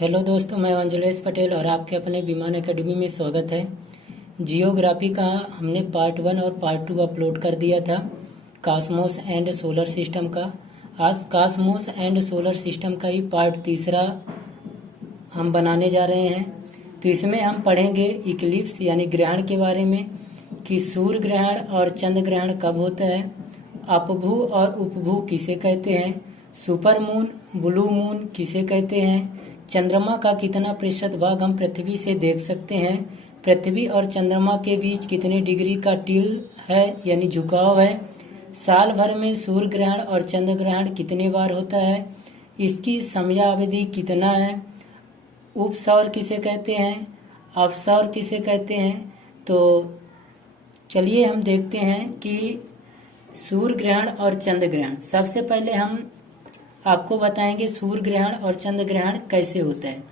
Hello दोस्तों, मैं अंजलेश पटेल और आपके अपने विमान एकेडमी में स्वागत है। जियोग्राफी का हमने पार्ट 1 और पार्ट 2 अपलोड कर दिया था, कॉस्मोस एंड सोलर सिस्टम का। आज कॉस्मोस एंड सोलर सिस्टम का ही पार्ट तीसरा हम बनाने जा रहे हैं। तो इसमें हम पढ़ेंगे इक्लिप्स यानी ग्रहण के बारे में, कि सूर्य ग्रहण और चंद्र ग्रहण कब होता है, अपभू और उपभू किसे कहते हैं, सुपर मून, ब्लू मून किसे कहते हैं, चंद्रमा का कितना प्रतिशत भाग हम पृथ्वी से देख सकते हैं, पृथ्वी और चंद्रमा के बीच कितने डिग्री का टिल है यानी झुकाव है, साल भर में सूर्य ग्रहण और चंद्र ग्रहण कितने बार होता है, इसकी समयावधि कितना है, उपसौर किसे कहते हैं, अवसौर किसे कहते हैं। तो चलिए हम देखते हैं कि सूर्य ग्रहण और चंद्र ग्रहण। सबसे पहले हम आपको बताएंगे सूर्य ग्रहण और चंद्र ग्रहण कैसे होता है।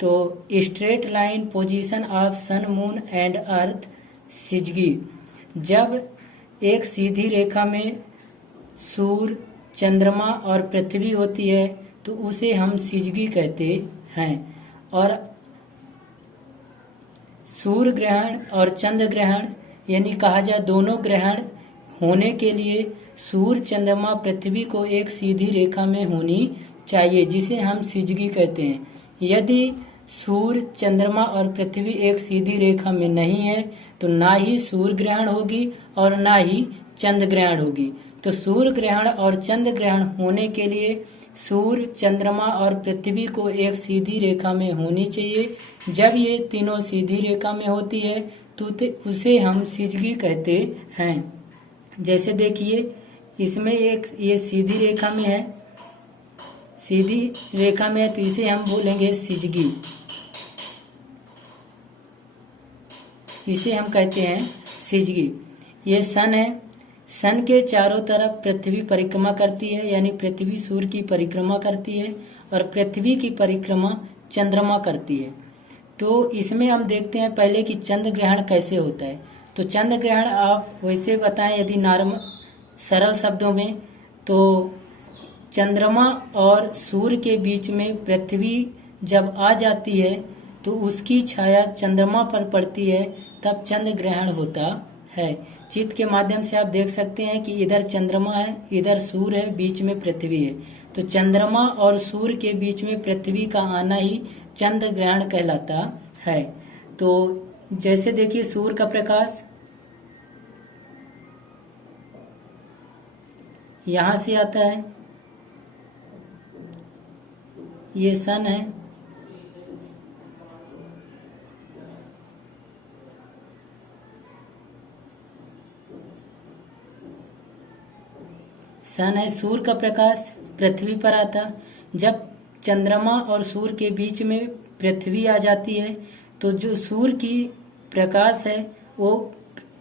तो straight line position of sun moon and earth syzygy, जब एक सीधी रेखा में सूर्य, चंद्रमा और पृथ्वी होती है तो उसे हम सिजगी कहते हैं। और सूर्य ग्रहण और चंद्र ग्रहण यानी कहा जाए दोनों ग्रहण होने के लिए सूर्य, चंद्रमा, पृथ्वी को एक सीधी रेखा में होनी चाहिए, जिसे हम सिजगी कहते हैं। यदि सूर्य, चंद्रमा और पृथ्वी एक सीधी रेखा में नहीं है तो ना ही सूर्य ग्रहण होगी और ना ही चंद्र ग्रहण होगी। तो सूर्य ग्रहण और चंद्र ग्रहण होने के लिए सूर्य, चंद्रमा और पृथ्वी को एक सीधी रेखा में होनी चाहिए। जब ये तीनों सीधी रेखा में होती है तो उसे हम सिजगी कहते हैं। जैसे देखिए, इसमें एक ये सीधी रेखा में है, सीधी रेखा में है तो इसे हम बोलेंगे सिजगी, इसे हम कहते हैं सिजगी। ये सन है, सन के चारों तरफ पृथ्वी परिक्रमा करती है, यानी पृथ्वी सूर्य की परिक्रमा करती है और पृथ्वी की परिक्रमा चंद्रमा करती है। तो इसमें हम देखते हैं पहले कि चंद्र ग्रहण कैसे होता है। तो चंद्र ग्रहण आप वैसे बताएं यदि नॉर्मल सरल शब्दों में, तो चंद्रमा और सूर्य के बीच में पृथ्वी जब आ जाती है तो उसकी छाया चंद्रमा पर पड़ती है, तब चंद्र ग्रहण होता है। चित्र के माध्यम से आप देख सकते हैं कि इधर चंद्रमा है, इधर सूर्य है, बीच में पृथ्वी है। तो चंद्रमा और सूर्य के बीच में पृथ्वी का आना ही चंद्र ग्रहण कहलाता है। तो जैसे देखिए, सूर्य का प्रकाश यहां से आता है, ये सन है, सन है, सूर्य का प्रकाश पृथ्वी पर आता। जब चंद्रमा और सूर्य के बीच में पृथ्वी आ जाती है तो जो सूर्य की प्रकाश है वो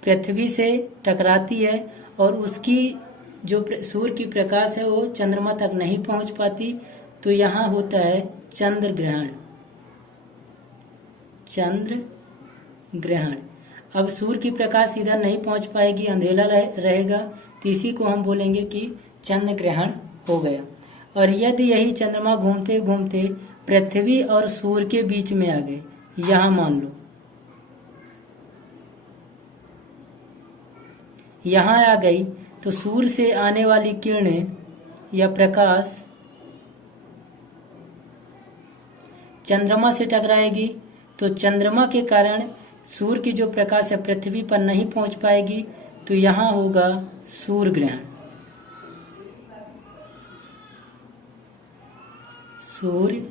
पृथ्वी से टकराती है और उसकी जो सूर्य की प्रकाश है वो चंद्रमा तक नहीं पहुंच पाती। तो यहाँ होता है चंद्र ग्रहण, चंद्र ग्रहण। अब सूर्य की प्रकाश इधर नहीं पहुंच पाएगी, अंधेरा रहेगा, तो इसी को हम बोलेंगे कि चंद्र ग्रहण हो गया। और यदि यही चंद्रमा घूमते घूमते पृथ्वी और सूर्य के बीच में आ गए, यहां मान लो यहां आ गई, तो सूर्य से आने वाली किरणें या प्रकाश चंद्रमा से टकराएगी। तो चंद्रमा के कारण सूर्य की जो प्रकाश है पृथ्वी पर नहीं पहुंच पाएगी, तो यहां होगा सूर्य ग्रहण, सूर्य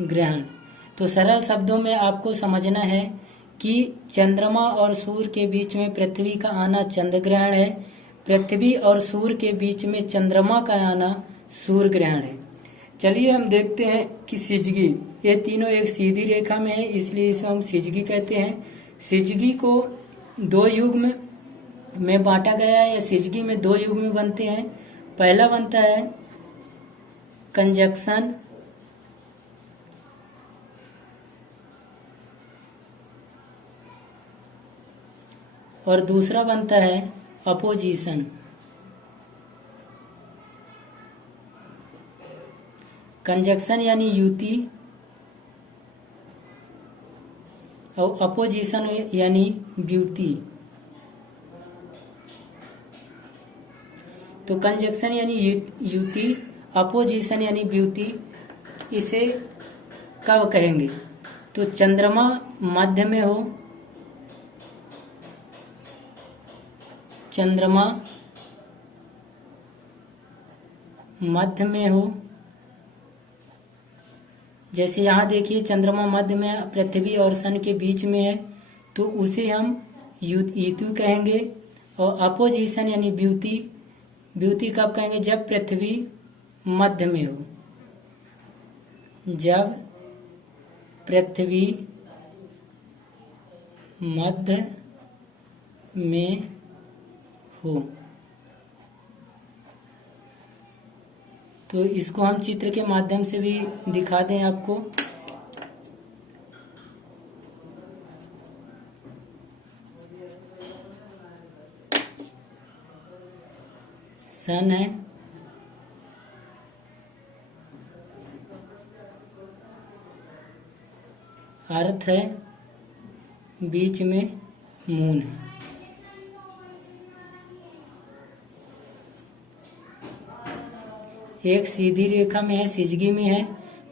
ग्रहण। तो सरल शब्दों में आपको समझना है कि चंद्रमा और सूर्य के बीच में पृथ्वी का आना चंद्र ग्रहण है, पृथ्वी और सूर्य के बीच में चंद्रमा का आना सूर्य ग्रहण है। चलिए हम देखते हैं कि सिजगी, ये तीनों एक सीधी रेखा में है, इसलिए इसे हम सिजगी कहते हैं। सिजगी को दो युग में बांटा गया है, या सिजगी में दो युग में बनते हैं। पहला बनता है कंजक्शन, और दूसरा बनता है अपोजिशन। कंजक्शन यानी युति और अपोजिशन यानी व्युति। तो कंजक्शन यानी युति, अपोजिशन यानी व्युति, इसे कब कहेंगे? तो चंद्रमा मध्य में हो, चंद्रमा मध्य में हो, जैसे यहाँ देखिए चंद्रमा मध्य में पृथ्वी और सन के बीच में है, तो उसे हम युति कहेंगे। और अपोजिशन यानी व्युति, व्युति कब कहेंगे? जब पृथ्वी मध्य में हो, जब पृथ्वी मध्य में हो। तो इसको हम चित्र के माध्यम से भी दिखा दें आपको। सन है, अर्थ है, बीच में मून है। एक सीधी रेखा में है, सिजगी में है,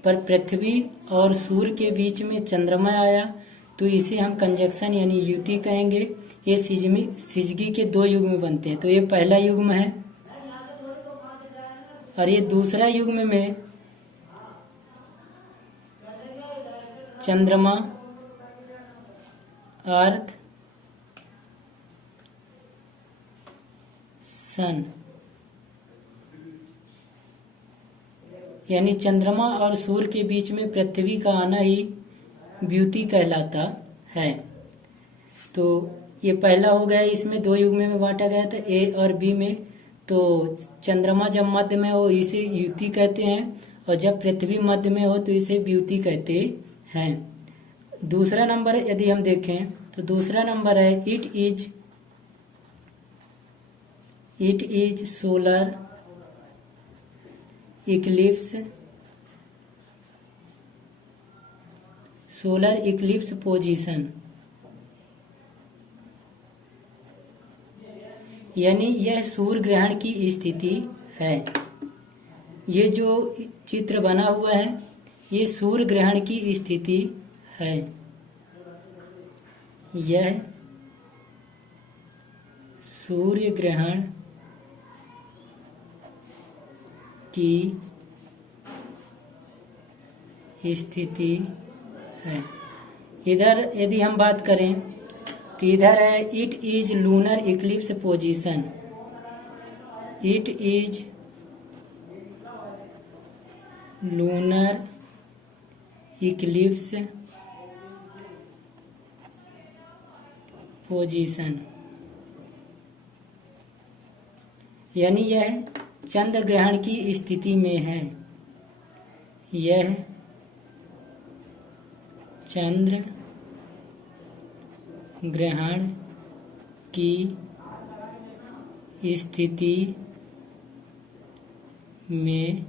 पर पृथ्वी और सूर्य के बीच में चंद्रमा आया, तो इसे हम कंजक्शन यानी युति कहेंगे। ये सिजगी के दो युग्म बनते हैं। तो ये पहला युग्म है और ये दूसरा युग्म में चंद्रमा, अर्थ, सन, यानी चंद्रमा और सूर्य के बीच में पृथ्वी का आना ही व्युति कहलाता है। तो ये पहला हो गया, इसमें दो युग्म में बांटा गया था, ए और बी में। तो चंद्रमा जब मध्य में हो इसे युति कहते हैं, और जब पृथ्वी मध्य में हो तो इसे व्युति कहते हैं। दूसरा नंबर यदि हम देखें तो दूसरा नंबर है it is solar Eclipse, solar Eclipse position, यानी यह सूर्य ग्रहण की स्थिति है। ये जो चित्र बना हुआ है ये सूर्य ग्रहण की स्थिति है। यह सूर्य ग्रहण की स्थिति है। इधर यदि हम बात करें तो इधर है it is lunar Eclipse position, it is lunar Eclipse position, यानी यह चंद्र ग्रहण की स्थिति में है। यह चंद्र ग्रहण की स्थिति में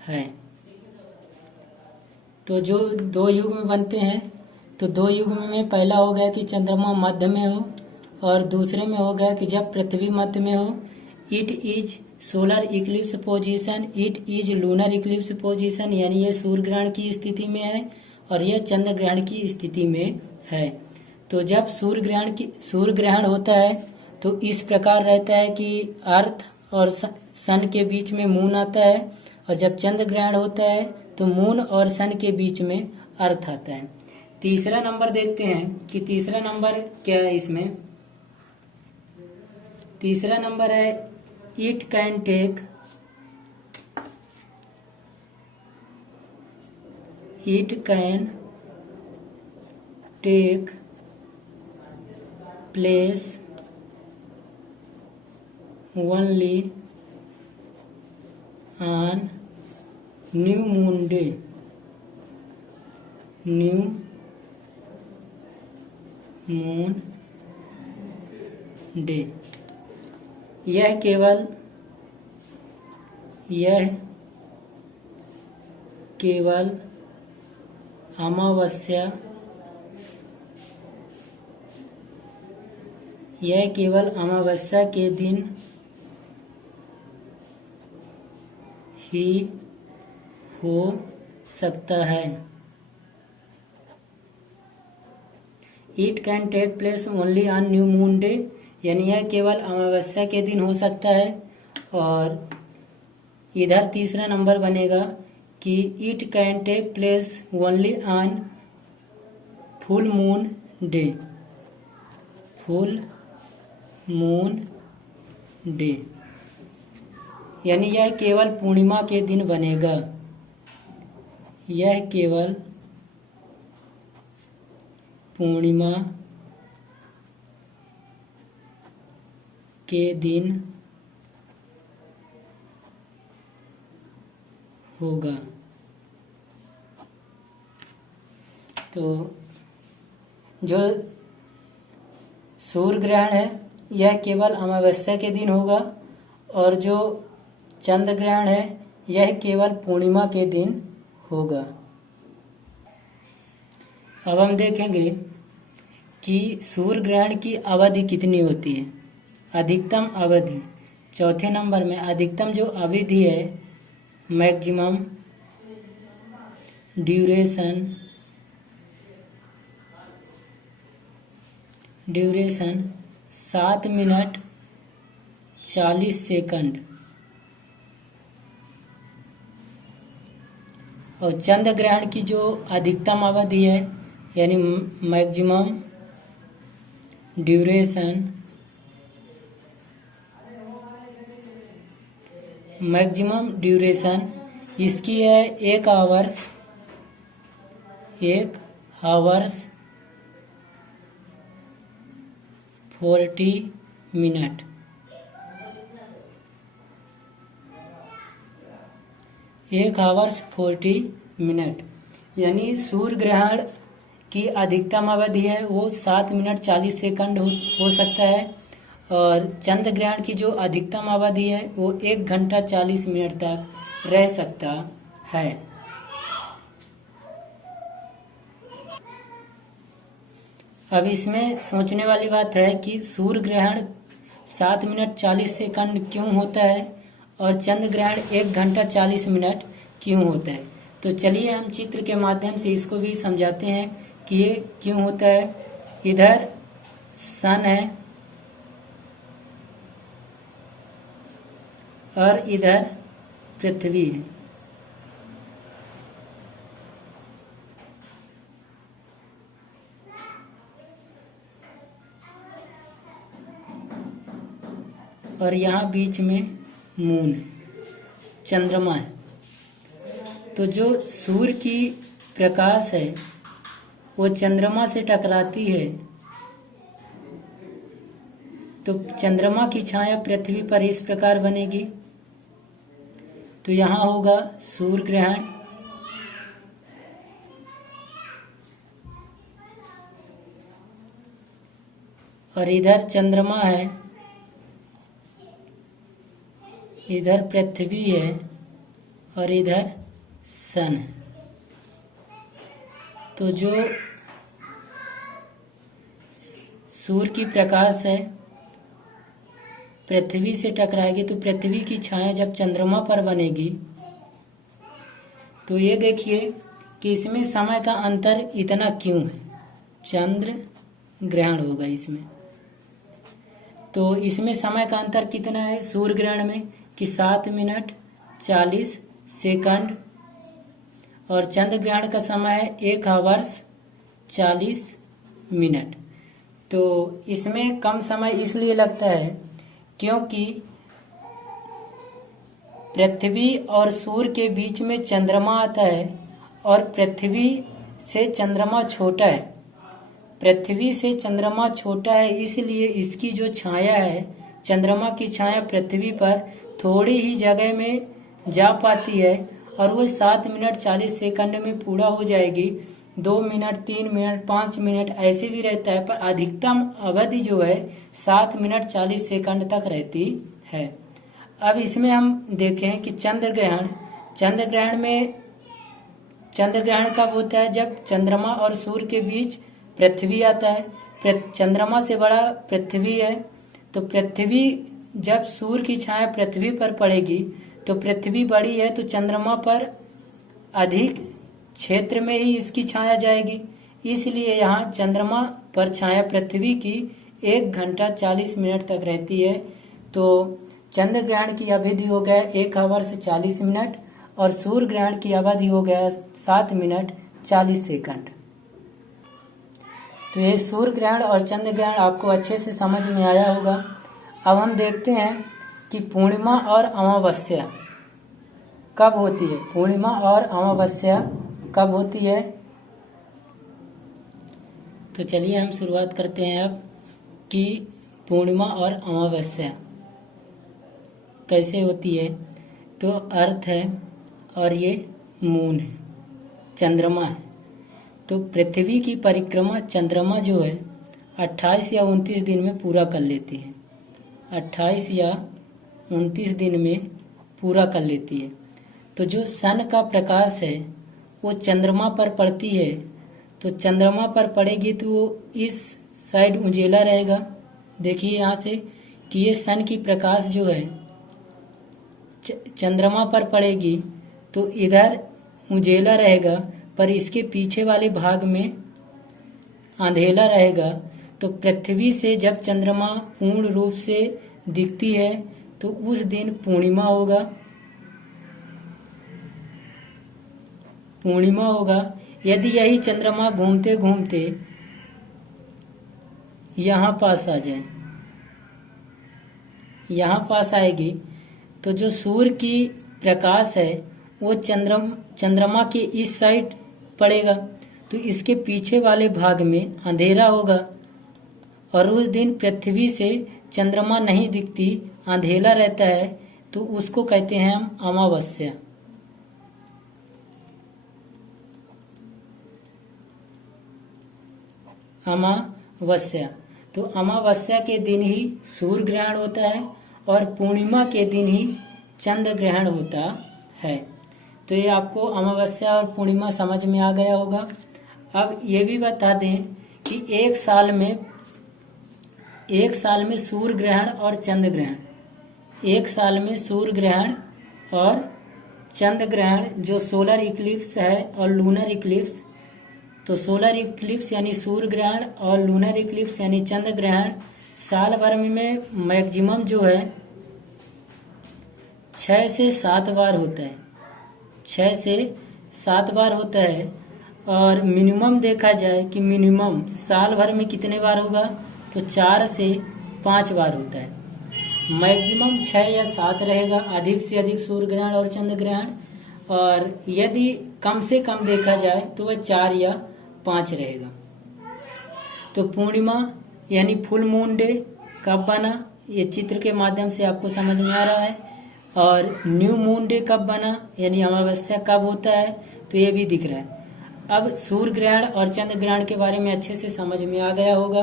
है। तो जो दो युग्म बनते हैं, तो दो युग्म में पहला हो गया कि चंद्रमा मध्य में हो, और दूसरे में हो गया कि जब पृथ्वी मध्य में हो। It is solar Eclipse position, it is lunar Eclipse position, यानी यह सूर्य ग्रहण की स्थिति में है और यह चंद्र ग्रहण की स्थिति में है। तो जब सूर्य ग्रहण होता है तो इस प्रकार रहता है कि अर्थ और सन के बीच में मून आता है, और जब चंद्र ग्रहण होता है तो मून और सन के बीच में अर्थ आता है। तीसरा नंबर देखते हैं कि तीसरा नंबर क्या है इसमें। तीसरा नंबर है it can take place only on new moon day, new moon day. यह केवल अमावस्या के दिन ही हो सकता है। It can take place only on new moon day, यानी यह केवल अमावस्या के दिन हो सकता है। और इधर तीसरा नंबर बनेगा कि it can take place only on full moon day. Full moon day यानी यह केवल पूर्णिमा के दिन बनेगा। यह केवल पूर्णिमा के दिन होगा। तो जो सूर्य ग्रहण है यह केवल अमावस्या के दिन होगा, और जो चंद्र ग्रहण है यह केवल पूर्णिमा के दिन होगा। अब हम देखेंगे कि सूर्य ग्रहण की अवधि कितनी होती है। अधिकतम अवधि, चौथे नंबर में अधिकतम जो अवधि है, मैक्सिमम ड्यूरेशन 7 मिनट 40 सेकंड। और चंद्र ग्रहण की जो अधिकतम अवधि है यानी मैक्सिमम ड्यूरेशन इसकी है 1 आवर्स 40 मिनट। 1 आवर्स 40 मिनट यानी सूर्य ग्रहण की अधिकतम अवधि है वो 7 मिनट 40 सेकंड हो सकता है, और चंद्र ग्रहण की जो अधिकतम अवधि है वो 1 घंटा 40 मिनट तक रह सकता है। अब इसमें सोचने वाली बात है कि सूर्य ग्रहण 7 मिनट 40 सेकंड क्यों होता है और चंद्र ग्रहण 1 घंटा 40 मिनट क्यों होता है। तो चलिए हम चित्र के माध्यम से इसको भी समझाते हैं कि ये क्यों होता है। इधर सन है और इधर पृथ्वी है। और यहाँ बीच में मून है, चंद्रमा है। तो जो सूर्य की प्रकाश है वो चंद्रमा से टकराती है, तो चंद्रमा की छाया पृथ्वी पर इस प्रकार बनेगी। तो यहाँ होगा सूर्य ग्रहण, और इधर चंद्रमा है, इधर पृथ्वी है और इधर सन है। तो जो सूर्य की प्रकाश है पृथ्वी से टकराएगी, तो पृथ्वी की छाया जब चंद्रमा पर बनेगी तो ये देखिए कि इसमें समय का अंतर इतना क्यों है। चंद्र ग्रहण होगा इसमें, तो इसमें समय का अंतर कितना है सूर्य ग्रहण में कि 7 मिनट 40 सेकंड, और चंद्र ग्रहण का समय है 1 आवर्स 40 मिनट। तो इसमें कम समय इसलिए लगता है क्योंकि पृथ्वी और सूर्य के बीच में चंद्रमा आता है, और पृथ्वी से चंद्रमा छोटा है। पृथ्वी से चंद्रमा छोटा है, इसलिए इसकी जो छाया है, चंद्रमा की छाया पृथ्वी पर थोड़ी ही जगह में जा पाती है, और वो 7 मिनट 40 सेकंड में पूरा हो जाएगी। 2 मिनट 3 मिनट 5 मिनट ऐसे भी रहता है, पर अधिकतम अवधि जो है 7 मिनट 40 सेकंड तक रहती है। अब इसमें हम देखें कि चंद्र ग्रहण में चंद्र ग्रहण कब होता है? जब चंद्रमा और सूर्य के बीच पृथ्वी आता है। चंद्रमा से बड़ा पृथ्वी है, तो पृथ्वी जब सूर्य की छाया पृथ्वी पर पड़ेगी तो पृथ्वी बड़ी है तो चंद्रमा पर अधिक क्षेत्र में ही इसकी छाया जाएगी, इसलिए यहाँ चंद्रमा पर छाया पृथ्वी की 1 घंटा 40 मिनट तक रहती है। तो चंद्र ग्रहण की अवधि हो गया 1 आवर से 40 मिनट और सूर्य ग्रहण की अवधि हो गया 7 मिनट 40 सेकंड। तो ये सूर्य ग्रहण और चंद्र ग्रहण आपको अच्छे से समझ में आया होगा। अब हम देखते हैं कि पूर्णिमा और अमावस्या कब होती है। पूर्णिमा और अमावस्या कब होती है? तो चलिए हम शुरुआत करते हैं अब कि पूर्णिमा और अमावस्या कैसे होती है। तो अर्थ है और ये मून है, चंद्रमा है। तो पृथ्वी की परिक्रमा चंद्रमा जो है 28 या 29 दिन में पूरा कर लेती है। 28 या 29 दिन में पूरा कर लेती है। तो जो सन का प्रकाश है वो चंद्रमा पर पड़ती है, तो चंद्रमा पर पड़ेगी तो वो इस साइड उजेला रहेगा। देखिए यहाँ से कि ये सन की प्रकाश जो है चंद्रमा पर पड़ेगी तो इधर उजेला रहेगा, पर इसके पीछे वाले भाग में अंधेला रहेगा। तो पृथ्वी से जब चंद्रमा पूर्ण रूप से दिखती है तो उस दिन पूर्णिमा होगा। पूर्णिमा होगा। यदि यही चंद्रमा घूमते घूमते यहाँ पास आ जाए, यहाँ पास आएगी तो जो सूर्य की प्रकाश है वो चंद्रमा के इस साइड पड़ेगा, तो इसके पीछे वाले भाग में अंधेरा होगा और उस दिन पृथ्वी से चंद्रमा नहीं दिखती, अंधेला रहता है, तो उसको कहते हैं हम अमावस्या। अमावस्या। तो अमावस्या के दिन ही सूर्य ग्रहण होता है और पूर्णिमा के दिन ही चंद्र ग्रहण होता है। तो ये आपको अमावस्या और पूर्णिमा समझ में आ गया होगा। अब ये भी बता दें कि एक साल में सूर्य ग्रहण और चंद्र ग्रहण, एक साल में सूर्य ग्रहण और चंद्र ग्रहण जो सोलर इक्लिप्स है और लूनर इक्लिप्स, तो सोलर इक्लिप्स यानी सूर्य ग्रहण और लूनर इक्लिप्स यानी चंद्र ग्रहण साल भर में मैक्सिमम जो है 6 से 7 बार होता है। 6 से 7 बार होता है और मिनिमम देखा जाए कि मिनिमम साल भर में कितने बार होगा तो 4 से 5 बार होता है। मैक्सिमम 6 या 7 रहेगा, अधिक से अधिक सूर्य ग्रहण और चंद्र ग्रहण, और यदि कम से कम देखा जाए तो वह 4 या 5 रहेगा। तो पूर्णिमा यानी फुल मून डे कब बना, ये चित्र के माध्यम से आपको समझ में आ रहा है। और न्यू मून डे कब बना यानी अमावस्या कब होता है, तो ये भी दिख रहा है। अब सूर्य ग्रहण और चंद्र ग्रहण के बारे में अच्छे से समझ में आ गया होगा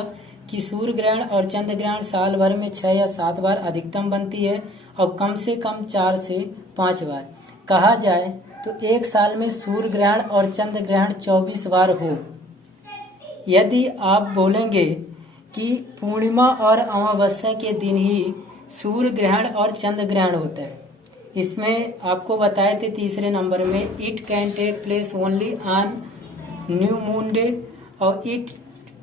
कि सूर्य ग्रहण और चंद्र ग्रहण साल भर में 6 या 7 बार अधिकतम बनती है और कम से कम 4 से 5 बार। कहा जाए तो एक साल में सूर्य ग्रहण और चंद्र ग्रहण 24 बार हो। यदि आप बोलेंगे कि पूर्णिमा और अमावस्या के दिन ही सूर्य ग्रहण और चंद्र ग्रहण होता है, इसमें आपको बताए थे तीसरे नंबर में it can take place only on new moon day और it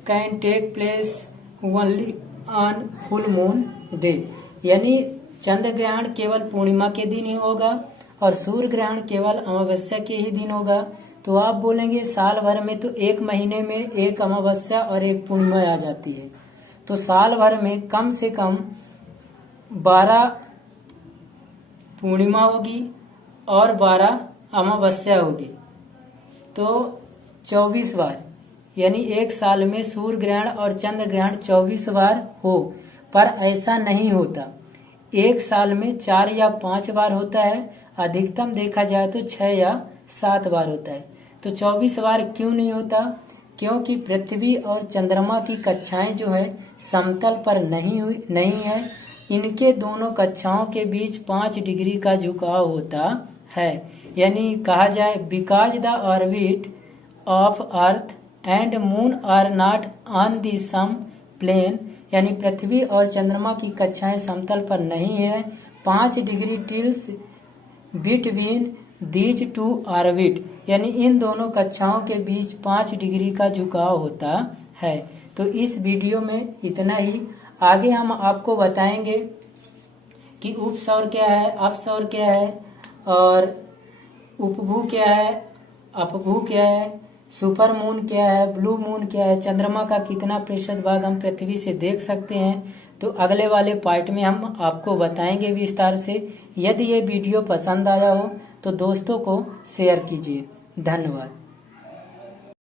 can take place only on full moon day, यानी चंद्र ग्रहण केवल पूर्णिमा के दिन ही होगा और सूर्य ग्रहण केवल अमावस्या के ही दिन होगा। तो आप बोलेंगे साल भर में तो एक महीने में एक अमावस्या और एक पूर्णिमा आ जाती है, तो साल भर में कम से कम 12 पूर्णिमा होगी और 12 अमावस्या होगी, तो 24 बार, यानी एक साल में सूर्य ग्रहण और चंद्र ग्रहण 24 बार हो। पर ऐसा नहीं होता, एक साल में 4 या 5 बार होता है, अधिकतम देखा जाए तो 6 या 7 बार होता है। तो 24 बार क्यों नहीं होता? क्योंकि पृथ्वी और चंद्रमा की कक्षाएं जो है समतल पर नहीं है। इनके दोनों कक्षाओं के बीच 5 डिग्री का झुकाव होता है। यानी कहा जाए because the orbit of earth and moon are not on the same plane, यानी पृथ्वी और चंद्रमा की कक्षाएं समतल पर नहीं है। 5 degree tilts between these two orbit, यानी इन दोनों कक्षाओं के बीच 5 डिग्री का झुकाव होता है। तो इस वीडियो में इतना ही। आगे हम आपको बताएंगे कि उपसौर क्या है, अपसौर क्या है, और उपभू क्या है, अपभू क्या है, सुपर मून क्या है, ब्लू मून क्या है, चंद्रमा का कितना प्रतिशत भाग हम पृथ्वी से देख सकते हैं। तो अगले वाले पार्ट में हम आपको बताएंगे विस्तार से। यदि ये वीडियो पसंद आया हो तो दोस्तों को शेयर कीजिए। धन्यवाद।